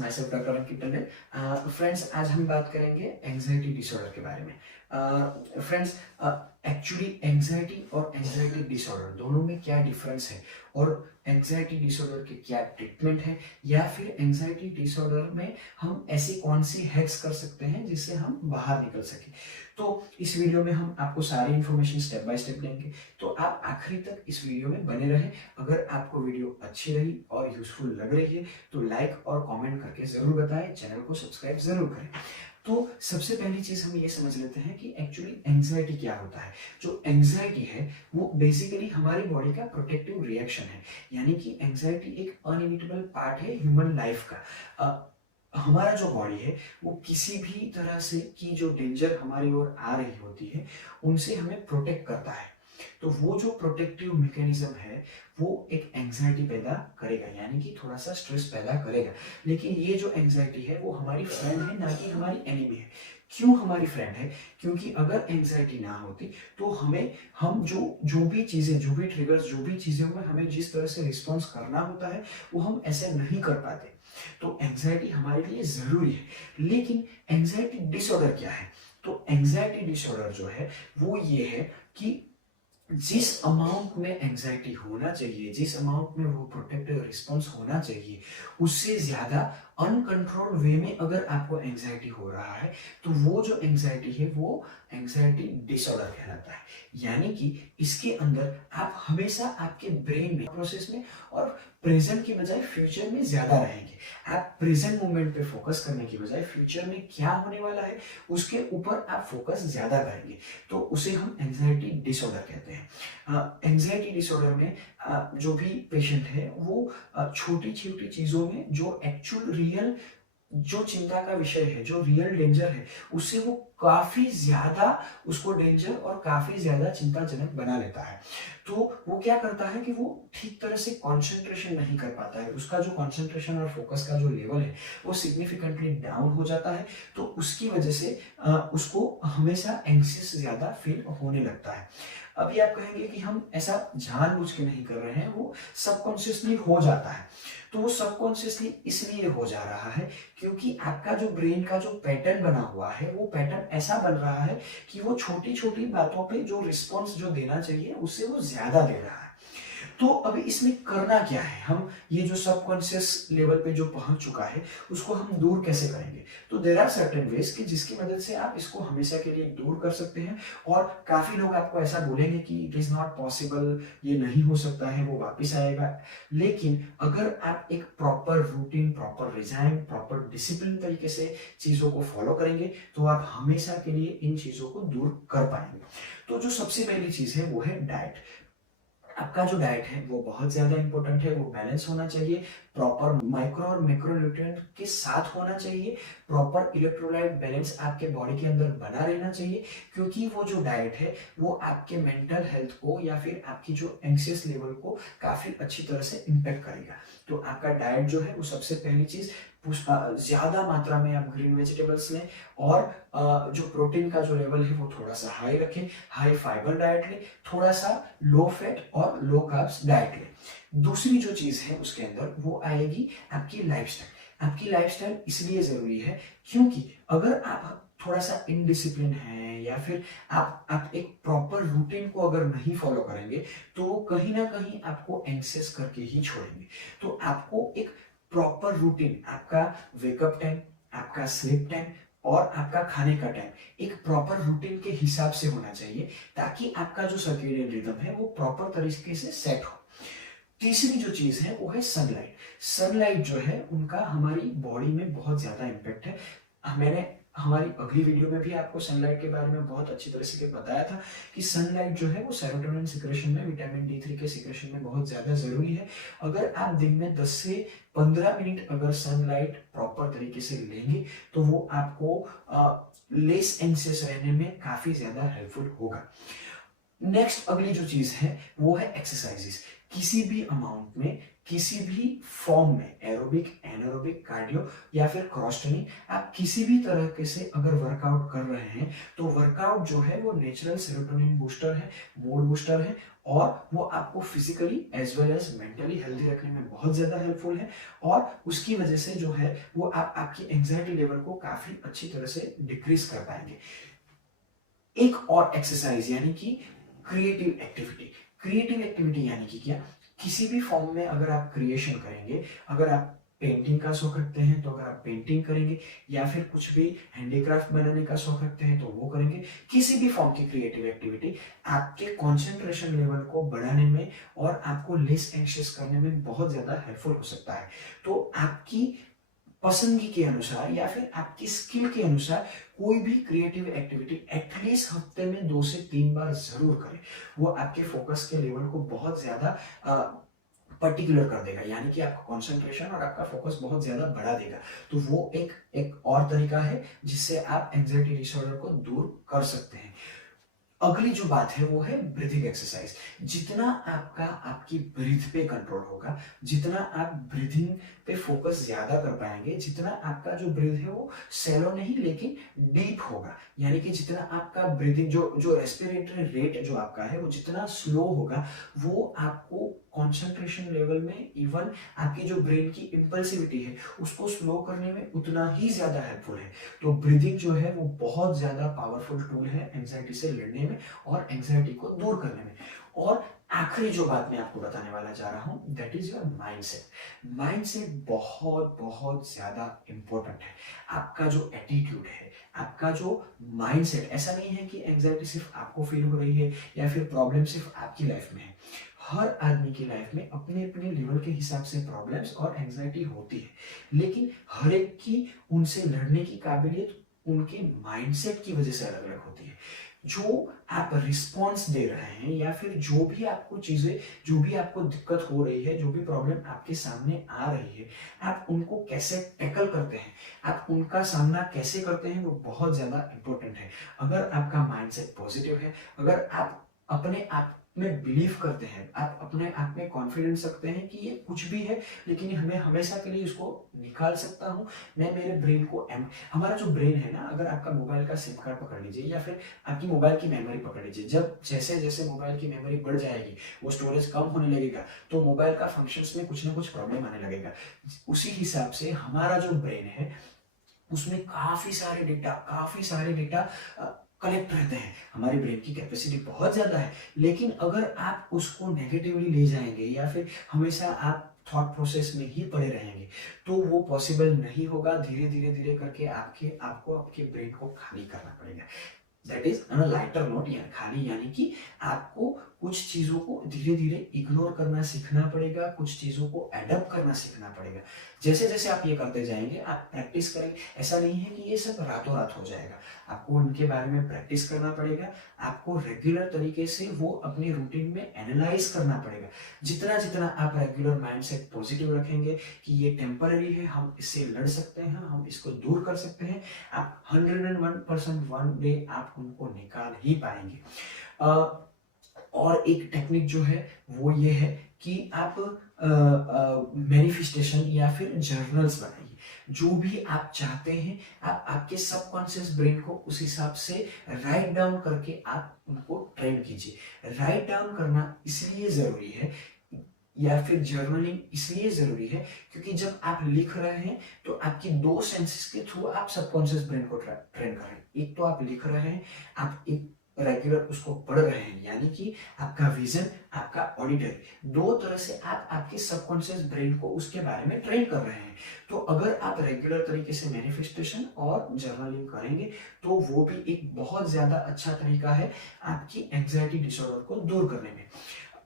My self doctor Ankit Tandon. Friends, आज हम बात करेंगे एंजाइटी डिसऑर्डर के बारे में। फ्रेंड्स, एक्चुअली एंजाइटी और एंजाइटी डिसऑर्डर दोनों में क्या डिफरेंस है और एंजाइटी डिसऑर्डर के क्या ट्रीटमेंट है, या फिर एंजाइटी डिसऑर्डर में हम ऐसी कौन सी हैक्स कर सकते हैं जिससे हम बाहर निकल सके। तो इस वीडियो में हम आपको सारी इन्फॉर्मेशन स्टेप बाय स्टेप देंगे, तो आप आखिरी तक इस वीडियो में बने रहें। अगर आपको वीडियो अच्छी रही और यूजफुल लग रही है तो लाइक और कमेंट करके जरूर बताएं, चैनल को सब्सक्राइब जरूर करें। तो सबसे पहली चीज हम ये समझ लेते हैं कि एक्चुअली एंजाइटी क्या होता है। जो एंजाइटी है वो बेसिकली हमारी बॉडी का प्रोटेक्टिव रिएक्शन है, यानी कि एंजाइटी एक अनइविटेबल पार्ट है ह्यूमन लाइफ का। हमारा जो बॉडी है वो किसी भी तरह से की जो डेंजर हमारी ओर आ रही होती है उनसे हमें प्रोटेक्ट करता है। तो वो जो प्रोटेक्टिव मैकेनिज्म है वो एक एंजाइटी पैदा करेगा, यानी कि थोड़ा सा स्ट्रेस पैदा करेगा। लेकिन ये जो एंजाइटी है वो हमारी फ्रेंड है, ना कि हमारी एनिमी है। क्यों हमारी फ्रेंड है? क्योंकि अगर एंजाइटी ना होती तो हम जो भी चीजें, जो भी ट्रिगर्स, जो भी चीजों में हमें जिस तरह से रिस्पॉन्स करना होता है वो हम ऐसे नहीं कर पाते। तो एंजाइटी हमारे लिए जरूरी है। लेकिन एंजाइटी डिसऑर्डर क्या है? तो एंजाइटी डिसऑर्डर जो है वो ये है कि जिस अमाउंट में एंजाइटी होना चाहिए, जिस अमाउंट में वो प्रोटेक्टिव रिस्पॉन्स होना चाहिए, उससे ज्यादा अनकंट्रोल्ड वे में अगर आपको एंजाइटी हो रहा है तो वो जो एंजाइटी है वो एंजाइटी डिसऑर्डर कहलाता है। यानी कि इसके अंदर आप हमेशा आपके ब्रेन में प्रोसेस में और प्रेजेंट की बजाय फ्यूचर में ज्यादा रहेंगे। आप प्रेजेंट मोमेंट पे फोकस करने की बजाय फ्यूचर में क्या होने वाला है उसके ऊपर आप फोकस ज्यादा करेंगे, तो उसे हम एंजाइटी डिसऑर्डर कहते हैं। एंजाइटी डिसऑर्डर में जो भी पेशेंट है वो छोटी छोटी चीजों में जो एक्चुअल रियल जो चिंता का विषय है, जो रियल डेंजर है, उससे वो काफी ज्यादा उसको डेंजर और काफी ज्यादा चिंताजनक बना लेता है। तो वो क्या करता है कि वो ठीक तरह से कंसंट्रेशन नहीं कर पाता है, उसका जो कंसंट्रेशन और फोकस का जो लेवल है वो सिग्निफिकेंटली डाउन हो जाता है। तो उसकी वजह से उसको हमेशा एंग्जियस ज्यादा फील होने लगता है। अभी आप कहेंगे कि हम ऐसा जानबूझ के नहीं कर रहे हैं, वो सबकॉन्शियसली हो जाता है। तो वो सबकॉन्शियसली इसलिए हो जा रहा है क्योंकि आपका जो ब्रेन का जो पैटर्न बना हुआ है वो पैटर्न ऐसा बन रहा है कि वो छोटी छोटी बातों पे जो रिस्पॉन्स जो देना चाहिए उससे वो ज्यादा दे रहा है। तो अभी इसमें करना क्या है? हम ये जो सबकॉन्शियस लेवल पे जो पहुंच चुका है उसको हम दूर कैसे करेंगे? तो देयर आर सर्टेन वेज कि जिसकी मदद से आप इसको हमेशा के लिए दूर कर सकते हैं। और काफी लोग आपको ऐसा बोलेंगे कि इट इज नॉट पॉसिबल, ये नहीं हो सकता है, वो वापिस आएगा। लेकिन अगर आप एक proper routine, proper regime, proper discipline तरीके से चीजों को फॉलो करेंगे तो आप हमेशा के लिए इन चीजों को दूर कर पाएंगे। तो जो सबसे पहली चीज है वो है डाइट। आपका जो डाइट है वो बहुत ज्यादा इंपॉर्टेंट है, वो बैलेंस होना चाहिए, प्रॉपर माइक्रो और मैक्रो न्यूट्रिएंट के साथ होना चाहिए, प्रॉपर इलेक्ट्रोलाइट बैलेंस आपके बॉडी के अंदर बना रहना चाहिए। क्योंकि वो जो डाइट है वो आपके मेंटल हेल्थ को या फिर आपकी जो एंग्जियस लेवल को काफी अच्छी तरह से इम्पेक्ट करेगा। तो आपका डाइट जो है वो सबसे पहली चीज, ज्यादा मात्रा में आप ग्रीन वेजिटेबल्स लें और जो प्रोटीन का जो लेवल है वो थोड़ा सा हाई रखें, हाई फाइबर डाइट लें, थोड़ा सा लो फैट और लो कार्ब्स डाइट लें। दूसरी जो चीज है उसके अंदर वो आएगी आपकी लाइफस्टाइल। आपकी लाइफस्टाइल इसलिए जरूरी है क्योंकि अगर आप थोड़ा सा इनडिसिप्लिन है या फिर आप एक प्रॉपर रूटीन को अगर नहीं फॉलो करेंगे तो वो कहीं ना कहीं आपको एंग्जियस करके ही छोड़ेंगे। तो आपको एक प्रॉपर रूटीन, आपका वेकअप टाइम, आपका स्लीप टाइम और आपका खाने का टाइम एक प्रॉपर रूटीन के हिसाब से होना चाहिए, ताकि आपका जो सर्केडियन रिदम है वो प्रॉपर तरीके से सेट हो। तीसरी जो चीज है वो है सनलाइट। सनलाइट जो है उनका हमारी बॉडी में बहुत ज्यादा इम्पेक्ट है। मैंने हमारी अगली वीडियो में भी आपको सनलाइट के बारे में बहुत अच्छी तरह से बताया था कि सनलाइट जो है वो सेरोटोनिन सिक्रेशन में, विटामिन D3 के सिक्रेशन में बहुत ज्यादा जरूरी है। अगर आप दिन में 10 से 15 मिनट अगर सनलाइट प्रॉपर तरीके से लेंगे तो वो आपको लेस एंग्जियस रहने में काफी ज्यादा हेल्पफुल होगा। नेक्स्ट अगली जो चीज है वो है एक्सरसाइजेस। किसी भी अमाउंट में किसी भी फॉर्म में, एरोबिक, एनारोबिक, कार्डियो या फिर क्रॉस ट्रेनिंग, आप किसी भी तरह के से अगर वर्कआउट कर रहे हैं तो वर्कआउट जो है वो नेचुरल सेरोटोनिन बूस्टर है, मूड बूस्टर है, और वो आपको physically as well as mentally healthy रखने में बहुत ज्यादा हेल्पफुल है। और उसकी वजह से जो है वो आपकी एंजाइटी लेवल को काफी अच्छी तरह से डिक्रीज कर पाएंगे। एक और एक्सरसाइज यानी कि क्रिएटिव एक्टिविटी। क्रिएटिव एक्टिविटी यानी कि क्या, किसी भी फॉर्म में अगर आप क्रिएशन करेंगे, अगर आप पेंटिंग का शौक रखते हैं तो अगर आप पेंटिंग करेंगे, या फिर कुछ भी हैंडीक्राफ्ट बनाने का शौक रखते हैं तो वो करेंगे, किसी भी फॉर्म की क्रिएटिव एक्टिविटी आपके कंसंट्रेशन लेवल को बढ़ाने में और आपको लेस एंग्शियस करने में बहुत ज्यादा हेल्पफुल हो सकता है। तो आपकी पसंदगी के अनुसार या फिर आपकी स्किल के अनुसार कोई भी क्रिएटिव एक्टिविटी एटलीस्ट हफ्ते में 2 से 3 बार जरूर करें। वो आपके फोकस के लेवल को बहुत ज्यादा पर्टिकुलर कर देगा, यानी कि आपका कंसंट्रेशन और आपका फोकस बहुत ज्यादा बढ़ा देगा। तो वो एक और तरीका है जिससे आप एंजाइटी डिसऑर्डर को दूर कर सकते हैं। अगली जो बात है वो है ब्रीथिंग एक्सरसाइज। जितना आपकी ब्रीथ पे कंट्रोल होगा, जितना आप ब्रीथिंग पे फोकस ज्यादा कर पाएंगे, जितना आपका जो ब्रीथ है वो सैलो नहीं लेकिन डीप होगा, यानी कि जितना आपका ब्रीथिंग जो रेस्पिरेटरी रेट जो आपका है वो जितना स्लो होगा, वो आपको कंसंट्रेशन लेवल में, इवन आपकी जो ब्रेन की इंपल्सिविटी है उसको स्लो करने में उतना ही ज्यादा हेल्पफुल है। तो ब्रीदिंग जो है वो बहुत ज्यादा पावरफुल टूल है एंजाइटी से लड़ने में और एंजाइटी को दूर करने में। और आखिरी जो बात मैं आपको बताने वाला जा रहा हूं, that is your mindset. Mindset बहुत बहुत ज्यादा इंपॉर्टेंट है। आपका जो एटीट्यूड है, आपका जो माइंडसेट, ऐसा नहीं है कि एंजाइटी सिर्फ आपको फील हो रही है या फिर प्रॉब्लम सिर्फ आपकी लाइफ में है। हर आदमी की लाइफ में अपने अपने लेवल के हिसाब से प्रॉब्लम्स और एंजाइटी होती है, लेकिन हर एक की उनसे लड़ने की काबिलियत उनके माइंडसेट की वजह से अलग अलग होती है। जो आप रिस्पॉन्स दे रहे हैं या फिर जो भी आपको चीजें, जो भी आपको दिक्कत हो रही है, जो भी प्रॉब्लम आपके सामने आ रही है, आप उनको कैसे टैकल करते हैं, आप उनका सामना कैसे करते हैं, वो बहुत ज्यादा इंपॉर्टेंट है। अगर आपका माइंडसेट पॉजिटिव है, अगर आप अपने आप में बिलीव करते हैं, आप अपने आप में कॉन्फिडेंस रखते हैं कि ये कुछ भी है लेकिन हमें हमेशा के लिए इसको निकाल सकता हूँ, मैं मेरे ब्रेन को हमारा जो ब्रेन है ना, अगर आपका मोबाइल का सिम कार्ड पकड़ लीजिए या फिर आपकी मोबाइल की मेमोरी पकड़ लीजिए, जब जैसे जैसे मोबाइल की मेमोरी बढ़ जाएगी, वो स्टोरेज कम होने लगेगा, तो मोबाइल का फंक्शंस में कुछ ना कुछ प्रॉब्लम आने लगेगा। उसी हिसाब से हमारा जो ब्रेन है उसमें काफी सारे डेटा कलेक्ट रहते हैं। हमारे ब्रेन की कैपेसिटी बहुत ज्यादा है, लेकिन अगर आप उसको नेगेटिवली ले जाएंगे या फिर हमेशा आप थॉट प्रोसेस में ही पड़े रहेंगे तो वो पॉसिबल नहीं होगा। धीरे धीरे धीरे करके आपको आपके ब्रेन को खाली करना पड़ेगा। That is on a lighter note, यानी खाली, यानी कि आपको कुछ चीजों को धीरे धीरे इग्नोर करना सीखना पड़ेगा, कुछ चीजों को एडप्ट करना सीखना पड़ेगा। जैसे जैसे आप ये करते जाएंगे, आप प्रैक्टिस करेंगे, ऐसा नहीं है कि ये सब रातों रात हो जाएगा। आपको उनके बारे में प्रैक्टिस करना पड़ेगा, आपको रेगुलर तरीके से वो अपनी रूटीन में एनालाइज करना पड़ेगा। जितना जितना आप रेगुलर माइंडसेट पॉजिटिव रखेंगे कि ये टेम्पररी है, हम इससे लड़ सकते हैं, हम इसको दूर कर सकते हैं, आप 101% वन डे आप उनको निकाल ही पाएंगे। और एक टेक्निक जो है वो ये है कि आप मैनिफेस्टेशन या फिर जर्नल्स बनाइए। जो भी आप चाहते हैं, आप आपके सबकॉन्शियस ब्रेन को उस हिसाब से राइट डाउन करके आप उनको ट्रेन कीजिए। राइट डाउन करना इसलिए जरूरी है या फिर जर्नलिंग इसलिए जरूरी है क्योंकि जब आप लिख रहे हैं तो आपकी दो सेंसेस के थ्रू आप सबकॉन्शियस ब्रेन को ट्रेन कर रहे हैं। एक तो आप लिख रहे हैं, आप एक रेगुलर उसको पढ़ रहे हैं, यानी कि आपका विजन, आपका ऑडिटरी, दो तरह से आप आपके सबकॉन्शियस ब्रेन को उसके बारे में ट्रेन कर रहे हैं। तो अगर आप रेगुलर तरीके से मैनिफेस्टेशन और जर्नलिंग करेंगे तो वो भी एक बहुत ज्यादा अच्छा तरीका है आपकी एंजाइटी डिसऑर्डर को दूर करने में।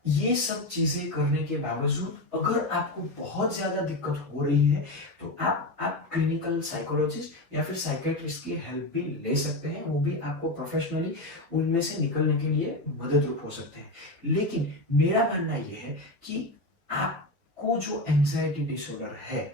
ये सब चीजें करने के बावजूद अगर आपको बहुत ज्यादा दिक्कत हो रही है तो आप क्लिनिकल साइकोलॉजिस्ट या फिर साइकेट्रिस्ट की हेल्प भी ले सकते हैं। वो भी आपको प्रोफेशनली उनमें से निकलने के लिए मदद रूप हो सकते हैं। लेकिन मेरा मानना यह है कि आपको जो एंजाइटी डिसऑर्डर है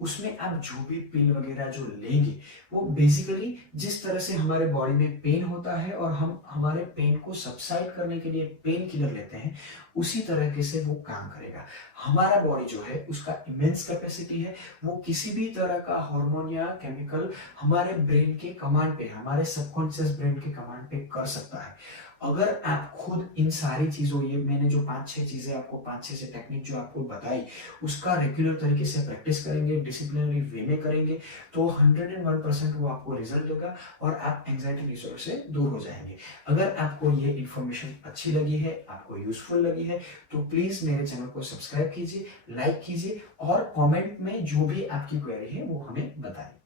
उसमें आप जो भी पिल वगैरह जो लेंगे वो बेसिकली जिस तरह से हमारे बॉडी में पेन होता है और हम हमारे पेन को सबसाइड करने के लिए पेन किलर लेते हैं, उसी तरीके से वो काम करेगा। हमारा बॉडी जो है उसका इमेंस कैपेसिटी है, वो किसी भी तरह का हार्मोन या केमिकल हमारे ब्रेन के कमांड पे, हमारे सबकॉन्शियस ब्रेन के कमांड पे कर सकता है। अगर आप खुद इन सारी चीजों, ये मैंने जो 5-6 चीजें आपको, 5-6 से टेक्निक जो आपको बताई, उसका रेगुलर तरीके से प्रैक्टिस करेंगे, डिसिप्लिनरी वे में करेंगे, तो 101% वो आपको रिजल्ट देगा और आप एंजाइटी डिसऑर्डर से दूर हो जाएंगे। अगर आपको ये इन्फॉर्मेशन अच्छी लगी है, आपको यूजफुल लगी है, तो प्लीज मेरे चैनल को सब्सक्राइब कीजिए, लाइक कीजिए और कमेंट में जो भी आपकी क्वेरी है वो हमें बताइए।